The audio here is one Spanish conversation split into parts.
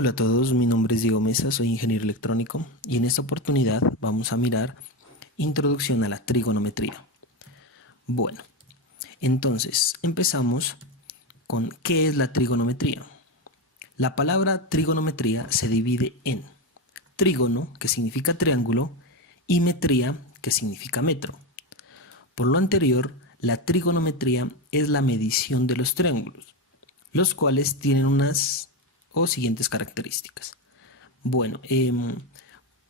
Hola a todos, mi nombre es Diego Mesa, soy ingeniero electrónico y en esta oportunidad vamos a mirar Introducción a la trigonometría. Bueno, entonces empezamos con ¿qué es la trigonometría? La palabra trigonometría se divide en trígono, que significa triángulo, y metría, que significa metro. Por lo anterior, la trigonometría es la medición de los triángulos, los cuales tienen unas o siguientes características. Bueno,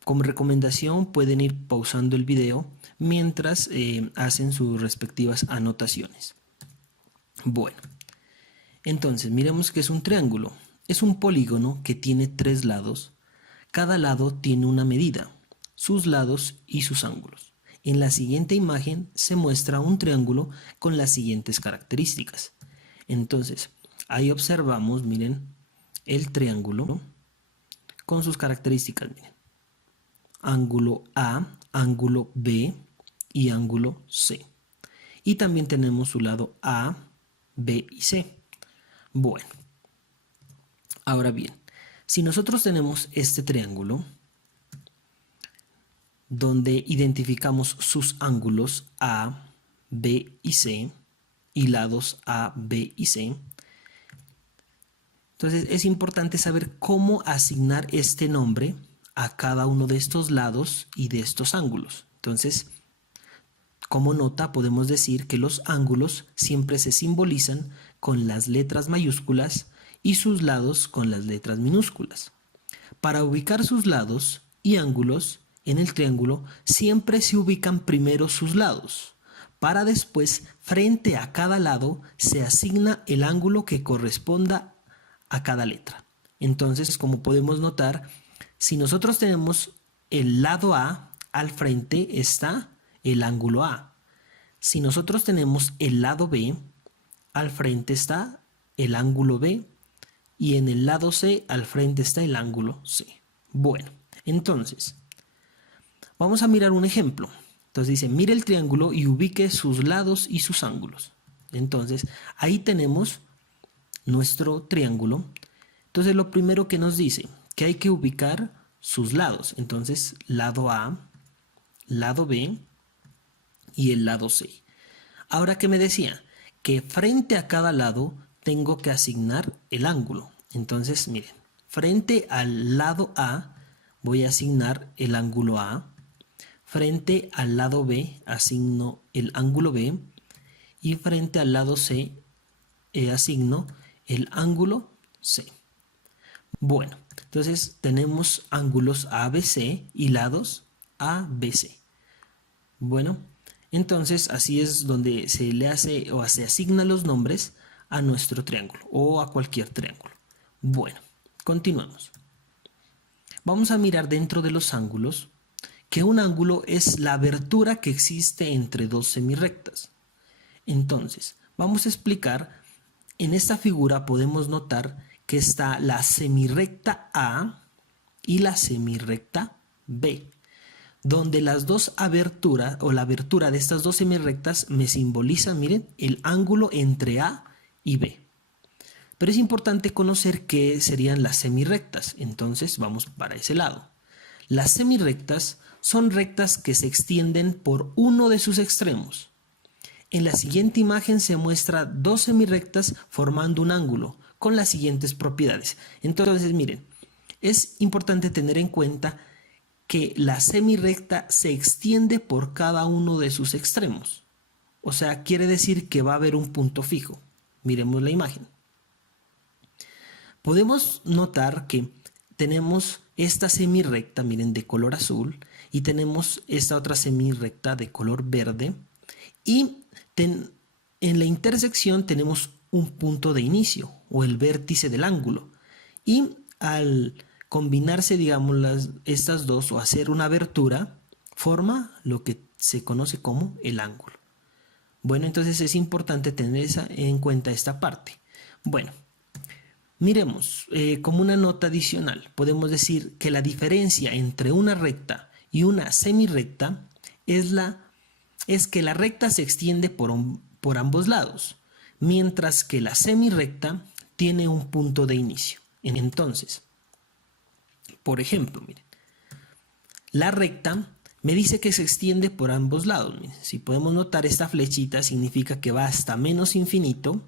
como recomendación pueden ir pausando el video mientras hacen sus respectivas anotaciones. Bueno, entonces miremos que es un triángulo. Es un polígono que tiene 3 lados. Cada lado tiene una medida, sus lados y sus ángulos. En la siguiente imagen se muestra un triángulo con las siguientes características. Entonces, ahí observamos, miren, el triángulo con sus características, miren. Ángulo A, ángulo B y ángulo C. Y también tenemos su lado A, B y C. Bueno, ahora bien, si nosotros tenemos este triángulo donde identificamos sus ángulos A, B y C y lados A, B y C, entonces es importante saber cómo asignar este nombre a cada uno de estos lados y de estos ángulos. Entonces, como nota podemos decir que los ángulos siempre se simbolizan con las letras mayúsculas y sus lados con las letras minúsculas. Para ubicar sus lados y ángulos en el triángulo siempre se ubican primero sus lados. Para después, frente a cada lado, se asigna el ángulo que corresponda a cada letra. Entonces, como podemos notar, si nosotros tenemos el lado A, al frente está el ángulo A. Si nosotros tenemos el lado B, al frente está el ángulo B. Y en el lado C, al frente está el ángulo C. Bueno, entonces, vamos a mirar un ejemplo. Entonces dice, mire el triángulo y ubique sus lados y sus ángulos. Entonces, ahí tenemos nuestro triángulo. Entonces, lo primero que nos dice, que hay que ubicar sus lados. Entonces, lado A, lado B y el lado C. Ahora, ¿qué me decía? Que frente a cada lado tengo que asignar el ángulo. Entonces, miren, frente al lado A voy a asignar el ángulo A. Frente al lado B asigno el ángulo B. Y frente al lado C asigno el ángulo C. Bueno, entonces tenemos ángulos ABC y lados ABC. Bueno, entonces así es donde se le hace o se asignan los nombres a nuestro triángulo o a cualquier triángulo. Bueno, continuamos. Vamos a mirar dentro de los ángulos que un ángulo es la abertura que existe entre dos semirrectas. Entonces, vamos a explicar, en esta figura podemos notar que está la semirrecta A y la semirrecta B, donde las dos aberturas o la abertura de estas dos semirrectas me simbolizan, miren, el ángulo entre A y B. Pero es importante conocer qué serían las semirrectas, entonces vamos para ese lado. Las semirrectas son rectas que se extienden por uno de sus extremos. En la siguiente imagen se muestra dos semirrectas formando un ángulo con las siguientes propiedades. Entonces, miren, es importante tener en cuenta que la semirrecta se extiende por cada uno de sus extremos. O sea, quiere decir que va a haber un punto fijo. Miremos la imagen. Podemos notar que tenemos esta semirrecta, miren, de color azul, y tenemos esta otra semirrecta de color verde, y en la intersección tenemos un punto de inicio o el vértice del ángulo, y al combinarse, digamos, estas dos o hacer una abertura, forma lo que se conoce como el ángulo. Bueno, entonces es importante tener en cuenta esta parte. Bueno, miremos, como una nota adicional, podemos decir que la diferencia entre una recta y una semirrecta es que la recta se extiende por ambos lados, mientras que la semirrecta tiene un punto de inicio. Entonces, Por ejemplo, miren, la recta me dice que se extiende por ambos lados. Miren, si podemos notar, esta flechita significa que va hasta menos infinito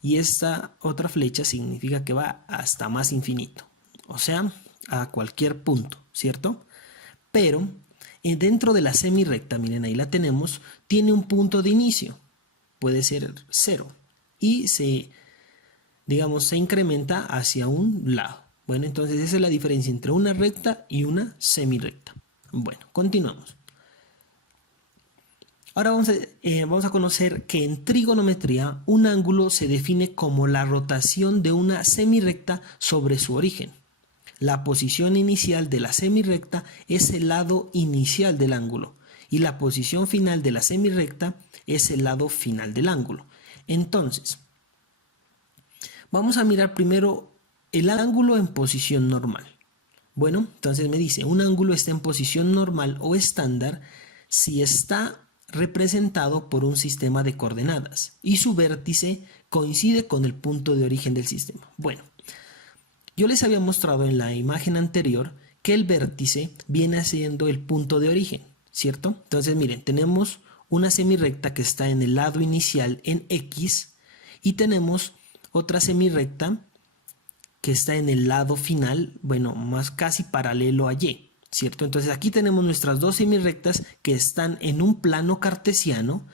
y esta otra flecha significa que va hasta más infinito. O sea, a cualquier punto, ¿cierto? Pero dentro de la semirrecta, miren, ahí la tenemos, tiene un punto de inicio. Puede ser 0 y se incrementa hacia un lado. Bueno, entonces esa es la diferencia entre una recta y una semirrecta. Bueno, continuamos. Ahora vamos a conocer que en trigonometría un ángulo se define como la rotación de una semirrecta sobre su origen. La posición inicial de la semirrecta es el lado inicial del ángulo y la posición final de la semirrecta es el lado final del ángulo. Entonces, vamos a mirar primero el ángulo en posición normal. Bueno, entonces me dice, un ángulo está en posición normal o estándar si está representado por un sistema de coordenadas y su vértice coincide con el punto de origen del sistema. Bueno, yo les había mostrado en la imagen anterior que el vértice viene siendo el punto de origen, ¿cierto? Entonces miren, tenemos una semirrecta que está en el lado inicial en X y tenemos otra semirrecta que está en el lado final, bueno, más casi paralelo a Y, ¿cierto? Entonces aquí tenemos nuestras dos semirrectas que están en un plano cartesiano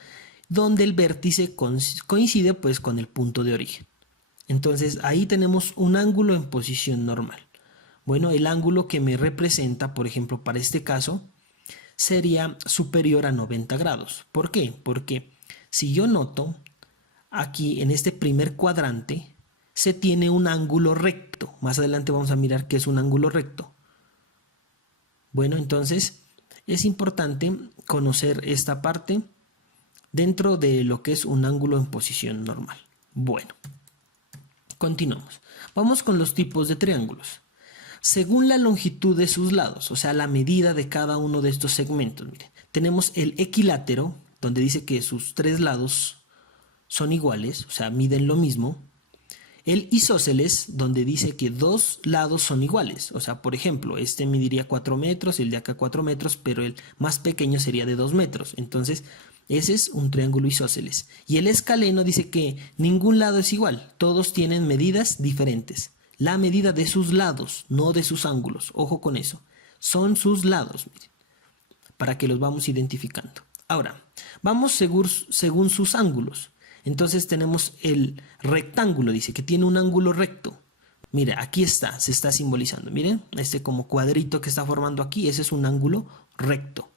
donde el vértice coincide pues con el punto de origen. Entonces ahí tenemos un ángulo en posición normal. Bueno, el ángulo que me representa, por ejemplo, para este caso, sería superior a 90 grados. ¿Por qué? Porque si yo noto aquí en este primer cuadrante, se tiene un ángulo recto. Más adelante vamos a mirar qué es un ángulo recto. Bueno, entonces es importante conocer esta parte dentro de lo que es un ángulo en posición normal. Bueno, continuamos. Vamos con los tipos de triángulos. Según la longitud de sus lados, o sea, la medida de cada uno de estos segmentos, miren, tenemos el equilátero, donde dice que sus tres lados son iguales, o sea, miden lo mismo. El isósceles, donde dice que dos lados son iguales. O sea, por ejemplo, este mediría 4 metros, el de acá 4 metros, pero el más pequeño sería de 2 metros. Entonces, ese es un triángulo isósceles. Y el escaleno dice que ningún lado es igual. Todos tienen medidas diferentes. La medida de sus lados, no de sus ángulos. Ojo con eso. Son sus lados, miren, para que los vamos identificando. Ahora, vamos según sus ángulos. Entonces tenemos el rectángulo, dice que tiene un ángulo recto. Mira, aquí está, se está simbolizando. Miren, este como cuadrito que está formando aquí, ese es un ángulo recto.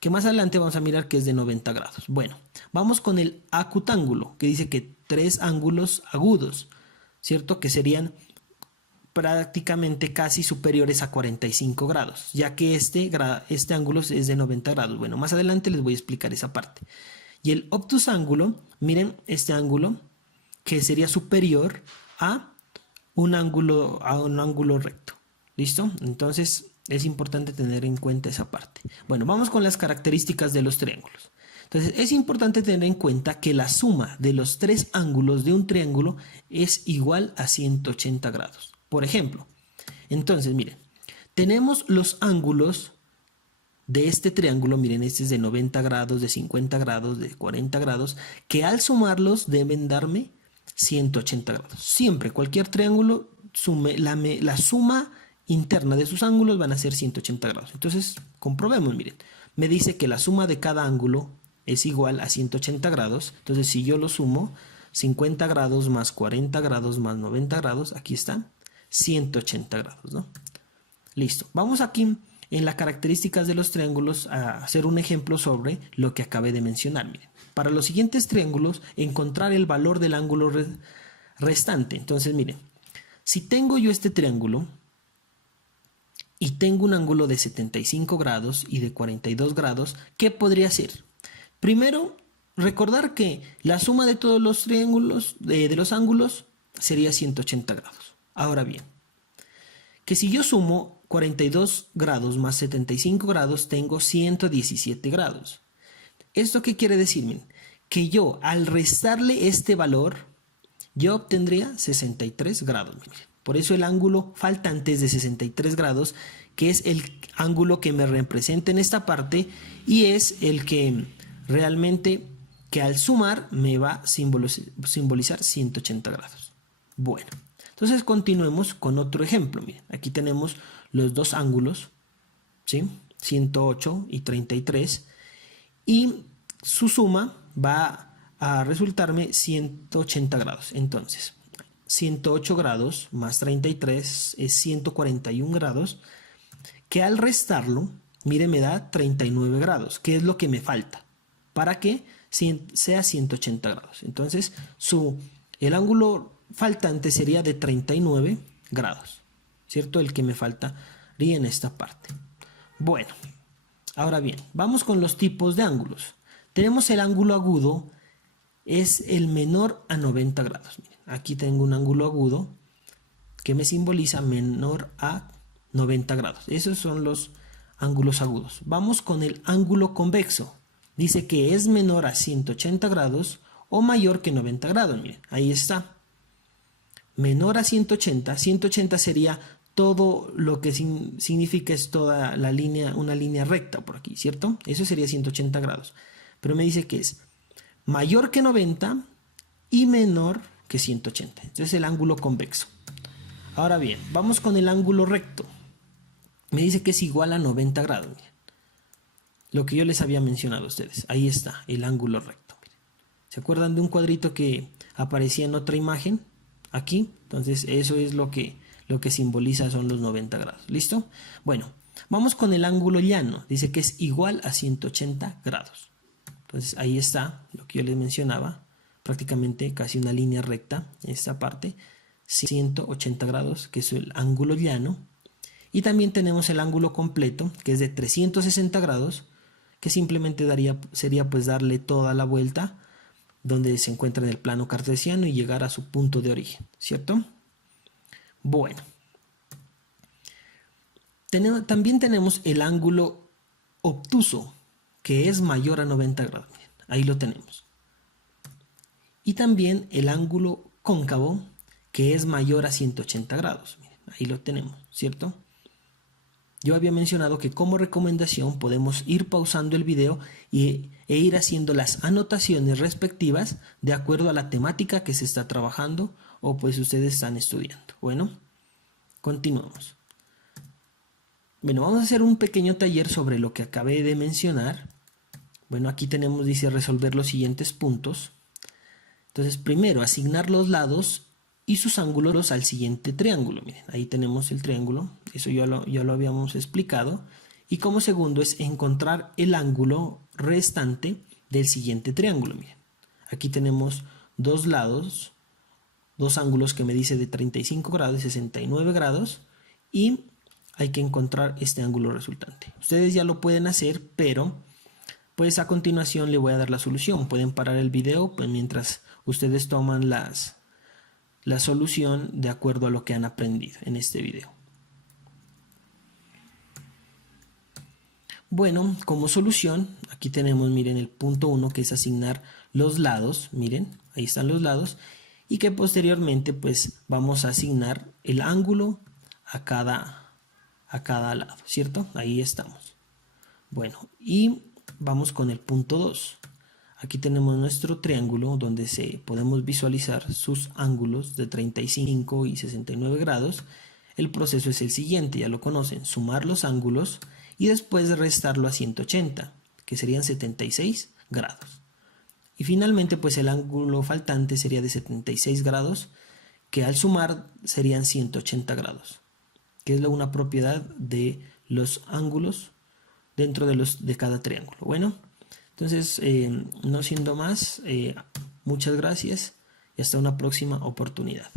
Que más adelante vamos a mirar que es de 90 grados. Bueno, vamos con el acutángulo, que dice que tres ángulos agudos, ¿cierto? Que serían prácticamente casi superiores a 45 grados, ya que este ángulo es de 90 grados. Bueno, más adelante les voy a explicar esa parte. Y el obtusángulo, miren este ángulo que sería superior a un ángulo recto. ¿Listo? Entonces es importante tener en cuenta esa parte. Bueno, vamos con las características de los triángulos. Entonces es importante tener en cuenta que la suma de los tres ángulos de un triángulo es igual a 180 grados. Por ejemplo, entonces miren, tenemos los ángulos de este triángulo, miren, este es de 90 grados, de 50 grados, de 40 grados, que al sumarlos deben darme 180 grados. Siempre, cualquier triángulo, la suma interna de sus ángulos van a ser 180 grados. Entonces, comprobemos, miren, me dice que la suma de cada ángulo es igual a 180 grados. Entonces, si yo lo sumo, 50 grados más 40 grados más 90 grados, aquí están, 180 grados, ¿no? Listo, vamos aquí en las características de los triángulos a hacer un ejemplo sobre lo que acabé de mencionar. Miren, para los siguientes triángulos, encontrar el valor del ángulo restante. Entonces, miren, si tengo yo este triángulo y tengo un ángulo de 75 grados y de 42 grados, ¿qué podría hacer? Primero, recordar que la suma de todos los triángulos, de los ángulos, sería 180 grados. Ahora bien, que si yo sumo 42 grados más 75 grados, tengo 117 grados. ¿Esto qué quiere decir? Miren, que yo al restarle este valor, yo obtendría 63 grados. Miren. Por eso el ángulo faltante es de 63 grados, que es el ángulo que me representa en esta parte y es el que realmente que al sumar me va a simbolizar 180 grados. Bueno, entonces continuemos con otro ejemplo. Miren, aquí tenemos los dos ángulos, ¿sí? 108 y 33, y su suma va a resultarme 180 grados. Entonces, 108 grados más 33 es 141 grados, que al restarlo, mire, me da 39 grados, que es lo que me falta para que sea 180 grados. Entonces, el ángulo faltante sería de 39 grados, ¿cierto? El que me faltaría en esta parte. Bueno, ahora bien, vamos con los tipos de ángulos. Tenemos el ángulo agudo, es el menor a 90 grados. Miren, aquí tengo un ángulo agudo que me simboliza menor a 90 grados. Esos son los ángulos agudos. Vamos con el ángulo convexo. Dice que es menor a 180 grados o mayor que 90 grados. Miren, ahí está. Menor a 180. 180 sería todo lo que significa es toda la línea, una línea recta por aquí, ¿cierto? Eso sería 180 grados. Pero me dice que es mayor que 90 y menor que 180. Entonces el ángulo convexo. Ahora bien, vamos con el ángulo recto. Me dice que es igual a 90 grados. Miren. Lo que yo les había mencionado a ustedes. Ahí está el ángulo recto. Miren. ¿Se acuerdan de un cuadrito que aparecía en otra imagen? Aquí. Entonces eso es lo que simboliza son los 90 grados. ¿Listo? Bueno, vamos con el ángulo llano. Dice que es igual a 180 grados. Entonces ahí está lo que yo les mencionaba. Prácticamente casi una línea recta en esta parte. 180 grados, que es el ángulo llano. Y también tenemos el ángulo completo, que es de 360 grados, que simplemente sería pues darle toda la vuelta donde se encuentra en el plano cartesiano y llegar a su punto de origen, ¿cierto? Bueno, también tenemos el ángulo obtuso, que es mayor a 90 grados. Miren, ahí lo tenemos. Y también el ángulo cóncavo, que es mayor a 180 grados. Miren, ahí lo tenemos, ¿cierto? Yo había mencionado que como recomendación podemos ir pausando el video e ir haciendo las anotaciones respectivas de acuerdo a la temática que se está trabajando o pues ustedes están estudiando. Bueno, continuamos. Bueno, vamos a hacer un pequeño taller sobre lo que acabé de mencionar. Bueno, aquí tenemos, dice, resolver los siguientes puntos. Entonces, primero, asignar los lados y sus ángulos al siguiente triángulo. Miren, ahí tenemos el triángulo, eso ya lo habíamos explicado. Y como segundo es encontrar el ángulo restante del siguiente triángulo. Miren, aquí tenemos dos lados, dos ángulos que me dice de 35 grados y 69 grados y hay que encontrar este ángulo resultante. Ustedes ya lo pueden hacer, pero pues a continuación le voy a dar la solución. Pueden parar el video pues, mientras ustedes toman la solución de acuerdo a lo que han aprendido en este video. Bueno, como solución, aquí tenemos, miren, el punto 1 que es asignar los lados, miren, ahí están los lados, y que posteriormente pues vamos a asignar el ángulo a cada lado, ¿cierto? Ahí estamos. Bueno, y vamos con el punto 2. Aquí tenemos nuestro triángulo donde podemos visualizar sus ángulos de 35 y 69 grados. El proceso es el siguiente, ya lo conocen, sumar los ángulos y después restarlo a 180, que serían 76 grados. Y finalmente pues el ángulo faltante sería de 76 grados, que al sumar serían 180 grados, que es una propiedad de los ángulos dentro de cada triángulo. Bueno, entonces no siendo más, muchas gracias y hasta una próxima oportunidad.